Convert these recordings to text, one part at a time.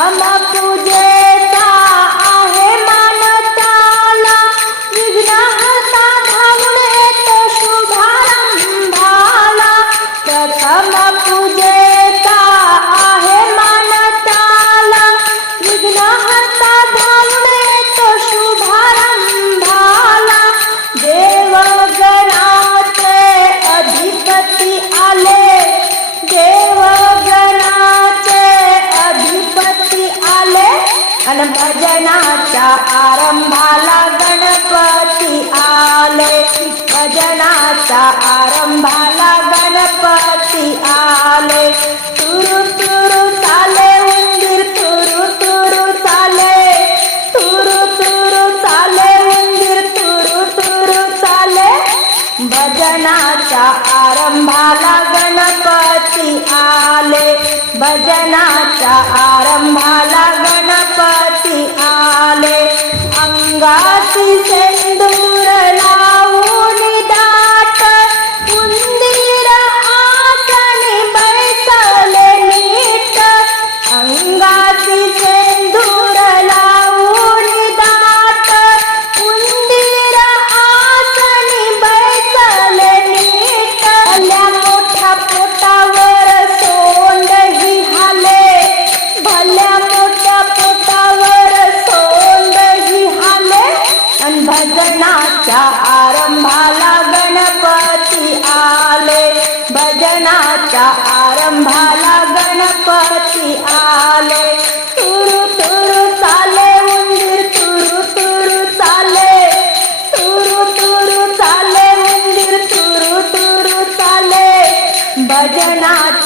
শ্যামা পূজে आरंभाला गणपती आले. भजनाचा आरंभाला गणपती आले.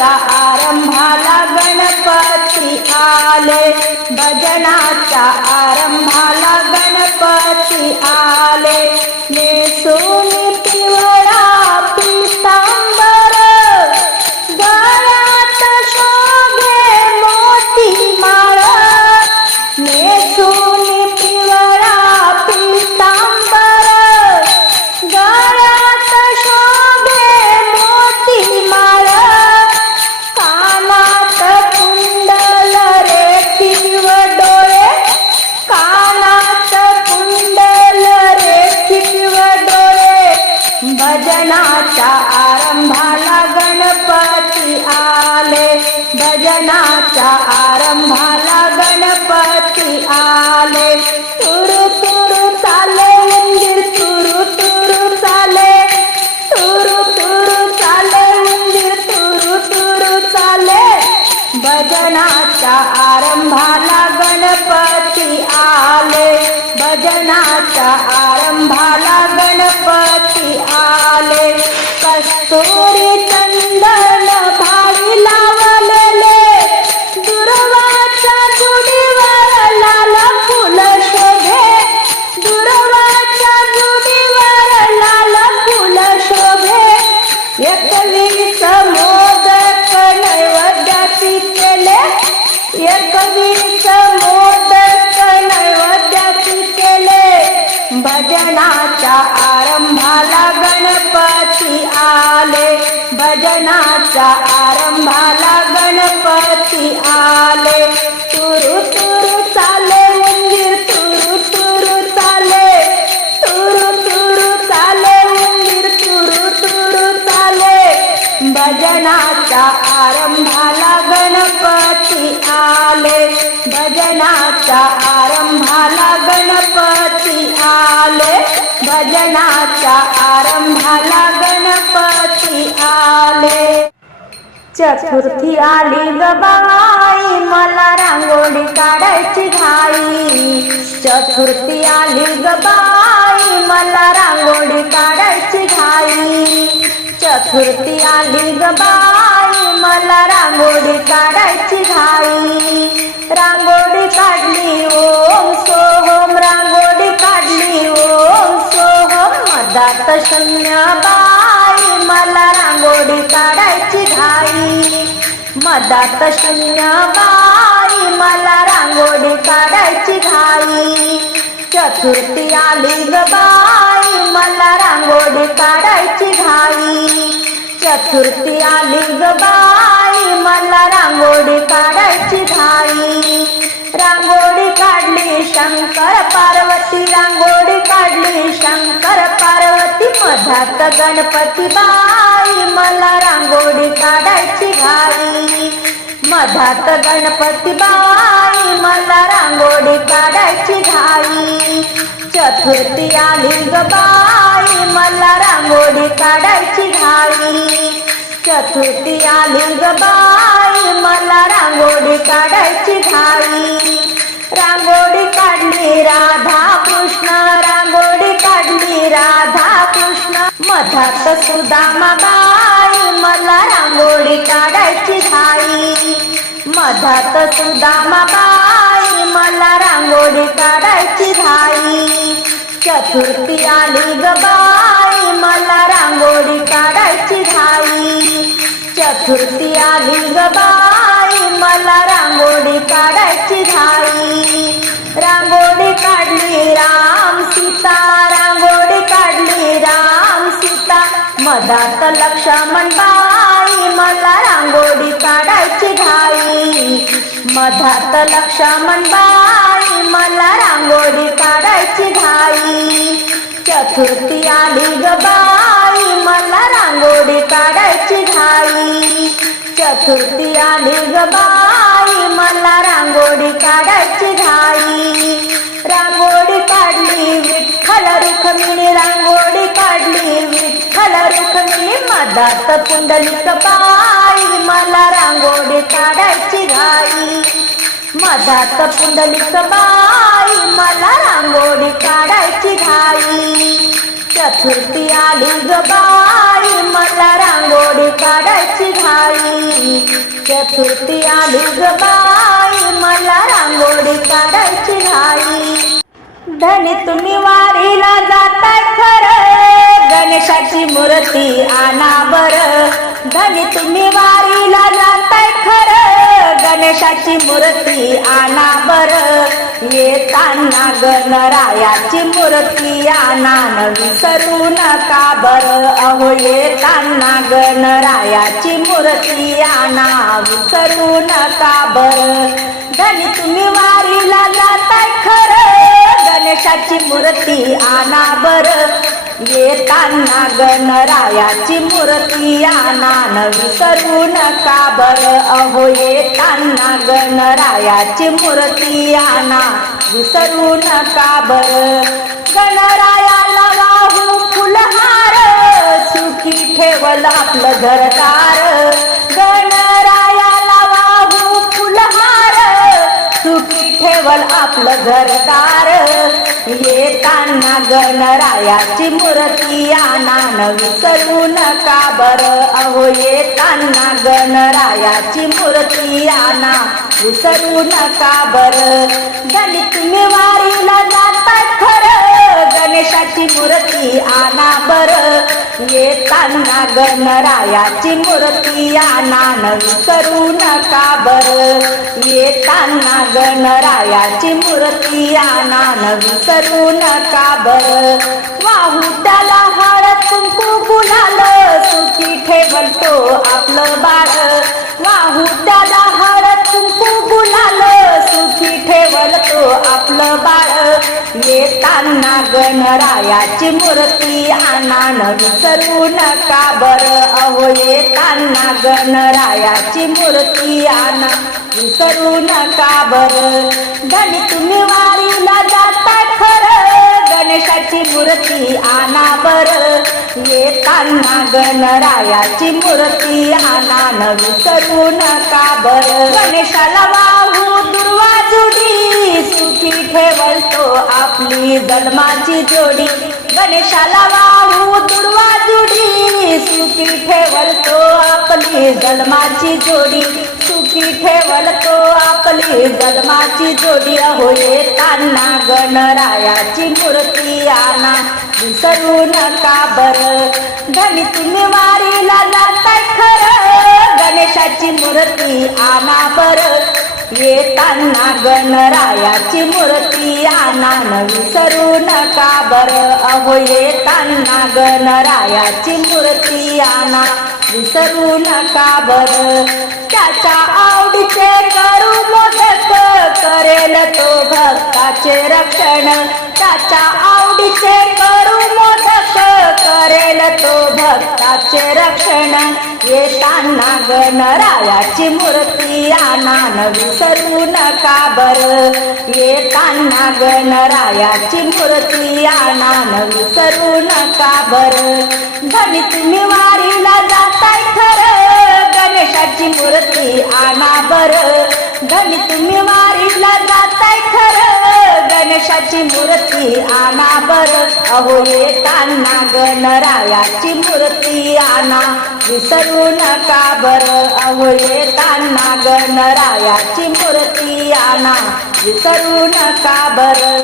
भजनाच्या आरंभाला गणपती आले. भजनाच्या आरंभाला गणपती आले. नेसून भजनाच्या आरंभाला गणपती आले. भजनाचा आरंभाला गणपती आले. तुरु तुरु चाले उंदीर तुरु तुरु चाले. तुरु तुरु चाले उंदीर तुरु तुरु चाले. भजनाचा आरंभाला गणपती आले. भजनाचा आरंभाला गणपती आले कस्तुरी चंदन भारी लावलेले. दुर्वाचा गुडीवर लाल फुल शोभे. दुर्वाचा गुडीवर लाल फुल शोभे. एकवीस मोदक नैवेद्याची केले. एकवीस मोदक नैवेद्याची केले. भजनाच्या आले भजनाचा आरंभाला गणपती आले. तुरु तुरु चाले उंदीर तुरु तुरु चाले. तुरु तुरु चाले उंदीर तुरु तुरु चाले. भजनाचा आरंभाला गणपती आले. भजनाचा आरंभाला गणपती आले. भजनाच्या आरंभाला गणपती आले. चतुर्थी आली गबाई मला रांगोळी काढायची घाई. चतुर्थी आली गबाई मला रांगोळी काढायची घाई. चतुर्थी आली गबाई मला रांगोळी काढायची घाई. रांगोळी काढली ओम सोहम रांगोळी शून्य बाई मला रांगोळी काढायची घाई. मदात शून्य बाई मला रांगोळी काढायची घाई. चतुर्थी आली ग बाई मला रांगोळी काढायची घाई. चतुर्थी आली ग बाई मला रांगोळी काढायची घाई. रांगोळी काढली शंकर पार्वती रांगोळी काढली शंकर पार्वती. मधात गणपती बाई मला रांगोळी काढायची घाई. मधात गणपती बाई मला रांगोळी काढायची घाई. चतुर्थी आली ग बाई मला रांगोळी काढायची घाई. चतुर्थी आली ग बाई. मला रांगोळी काढायची घाई. रांगोळी काढली राधा कृष्ण रांगोळी काढली राधा कृष्ण मधात सुदामा बाई. मला रांगोळी काढायची घाई. मधात सुदामा बाई. मला रांगोळी काढायची घाई. चतुर्थी आली ग बाई. मला रांगोळी काढायची घाई. चतुर्थी आली गबाई बाई मला रांगोळी काढायची घाई. रांगोळी काढली राम सीता रांगोळी काढली राम सीता. मधात लक्ष्मण बाई मला रांगोळी काढायची घाई. मधात लक्ष्मण बाई मला रांगोळी काढायची घाई. चतुर्थी आली ग बाई मला रांगोळी काढायची घाई. चतुर्थी आली ग बाई मला रांगोळी काढायची घाई. रांगोळी काढली विठ्ठल रुखमिणी रांगोळी काढली विठ्ठल रुखमिणी मदात पुंडलिक बाई मला रांगोळी काढायची घाई. मधात पुंडलिक बाई मला रांगोळी काढायची घाई. चतुर्थी आली ग बाई मला रांगोळी काढायची घाई. चतुर्थी आली ग बाई मला रांगोळी काढायची घाई. धनी तुम्ही वारीला जाताय खरं. गणेशाची मूर्ती आणा बर. धनी तुम्ही वारीला जा गणेशाची मूर्ती आणा बर. येताना गणरायाची मूर्ती आणा. न विसरू नका बर. अहो येताना गणरायाची मूर्ती आणा. विसरू नका बर. धनी तुम्ही वारीला जाताय खरं. गणेशाची मूर्ती आणा बर. येताना गणरायाची मूर्ती आनान न विसरू नका बर? अहो येताना गणरायाची मूर्ती आना विसरू नका बर? गणरायाला वाहू फुलहार सुखी ठेवल आपलं घरदार. गणरायाला वाहू फुलहार सुखी ठेवल आपलं घरदार. येताना गणरायाची मूर्ती आना न विसरू नका बर? अहो येताना गणरायाची मूर्ती आणा. विसरू नका बर? गणी तुम्ही वारीला जातात खरं. गणेशाची मूर्ती आणा बरं. येताना गणरायाची मूर्ती आनान विसरू नका बर. येताना गणरायाची मूर्ती आनान विसरू नका बर. वाहू त्याला हळद कुंकू गुलाल गणरायाची मूर्ती आणा न विसरू नका बर अहो येताना गणरायाची मूर्ती आणा विसरू नका बर. धनी तुम्ही वारीला जाता खर गणेशाची मूर्ती आणा बर. येताना गणरायाची मूर्ती आणा न विसरू नका बर. गणेशाला वाहू सुखी ठेवतो आपली जन्माची जोडी. गणेशाला वाहू दुर्वा जुडी. सुखी ठेवतो आपली जन्माची जोडी. सुखी ठेवतो आपली जन्माची जोडी. अहो येताना गणरायाची मूर्ती आना विसरू नका बर. धनी तुम्ही वारीला जाताय खरं. गणेशाची मूर्ती आना बरं. येताना गणरायाची मूर्ती आणा न विसरू नका बर. अहो येताना गणरायाची मूर्ती आणा विसरू नका बर. त्याच्या आवडीचे करू मोदक करेल तो भक्ताचे रक्षण. त्याच्या आवडीचे करू मोदक करेल तो भक्ताचे रक्षण. येताना गणरायाची मूर्ती आनान न विसरू नका बर. येताना गणरायाची मूर्ती आनान विसरू नका बर. धनी तुम्ही वारीला जाताय खरं गणेशाची मूर्ती आणा बर. धनी तुम्ही वारीला जाताय खरं गणेशाची मूर्ती आणा बर. अहो येताना गणरायाची मूर्ती आणा. विसरू नका बर. अहो येताना गणरायाची मूर्ती आणा. विसरू नका बर.